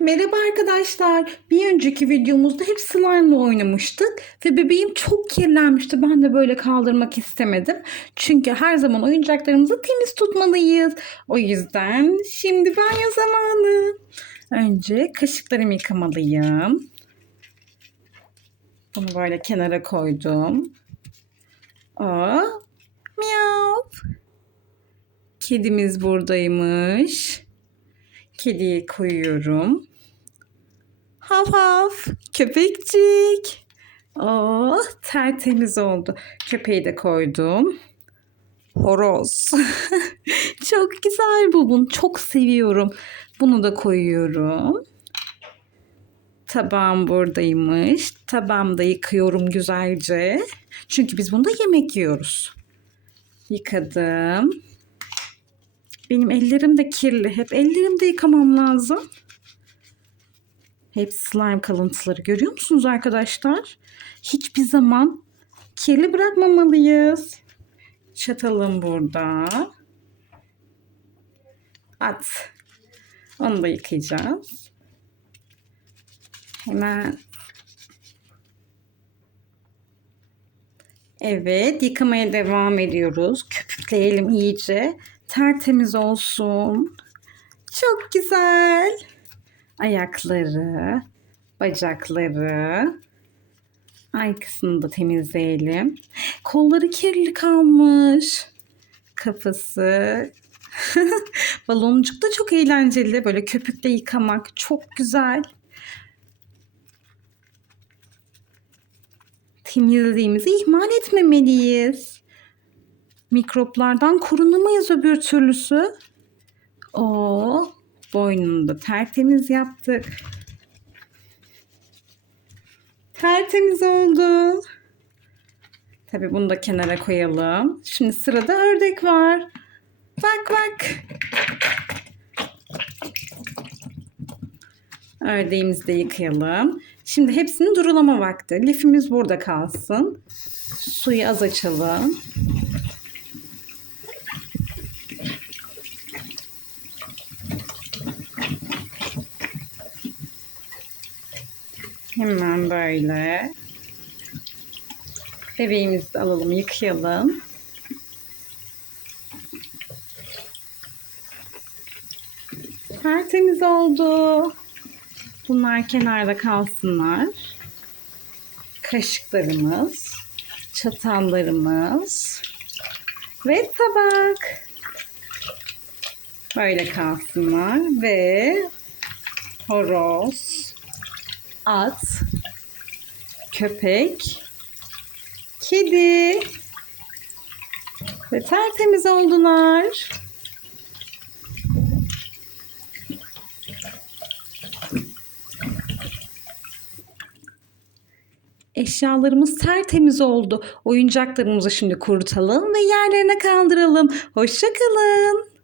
Merhaba arkadaşlar. Bir önceki videomuzda hep slime'la oynamıştık ve bebeğim çok kirlenmişti. Ben de böyle kaldırmak istemedim. Çünkü her zaman oyuncaklarımızı temiz tutmalıyız. O yüzden şimdi banyo zamanı. Önce kaşıklarımı yıkamalıyım. Bunu böyle kenara koydum. Aa, miyav. Kedimiz buradaymış. Kediyi koyuyorum. Hav hav köpekçik. Oh tertemiz oldu. Köpeği de koydum. Horoz. çok güzel bu. Bunu çok seviyorum. Bunu da koyuyorum. Tabağım buradaymış. Tabağımda yıkıyorum güzelce. Çünkü biz bunda yemek yiyoruz. Yıkadım. Benim ellerim de kirli. Hep ellerimi de yıkamam lazım. Hep slime kalıntıları görüyor musunuz arkadaşlar? Hiçbir zaman kirli bırakmamalıyız. Çatalım burada. At. Onu da yıkayacağız. Hemen. Evet, yıkamaya devam ediyoruz. Köpükleyelim iyice tertemiz olsun. Çok güzel. Ayakları, bacakları. Arkasını da temizleyelim. Kolları kirli kalmış. Kafası. Baloncuk da çok eğlenceli. Böyle köpükle yıkamak çok güzel. Temizliğimizi ihmal etmemeliyiz mikroplardan korunamayız öbür türlüsü. O boynunu da tertemiz yaptık. Tertemiz oldu. Tabii bunu da kenara koyalım. Şimdi sırada ördek var. Bak bak. Ördeğimizi de yıkayalım. Şimdi hepsini durulama vakti. Lifimiz burada kalsın. Suyu az açalım. Hemen böyle. Bebeğimizi alalım, yıkayalım. Tertemiz oldu. Bunlar kenarda kalsınlar. Kaşıklarımız, çatallarımız ve tabak. Böyle kalsınlar ve horoz, at, köpek, kedi ve tertemiz oldular. Eşyalarımız tertemiz oldu. Oyuncaklarımızı şimdi kurutalım ve yerlerine kaldıralım. Hoşçakalın.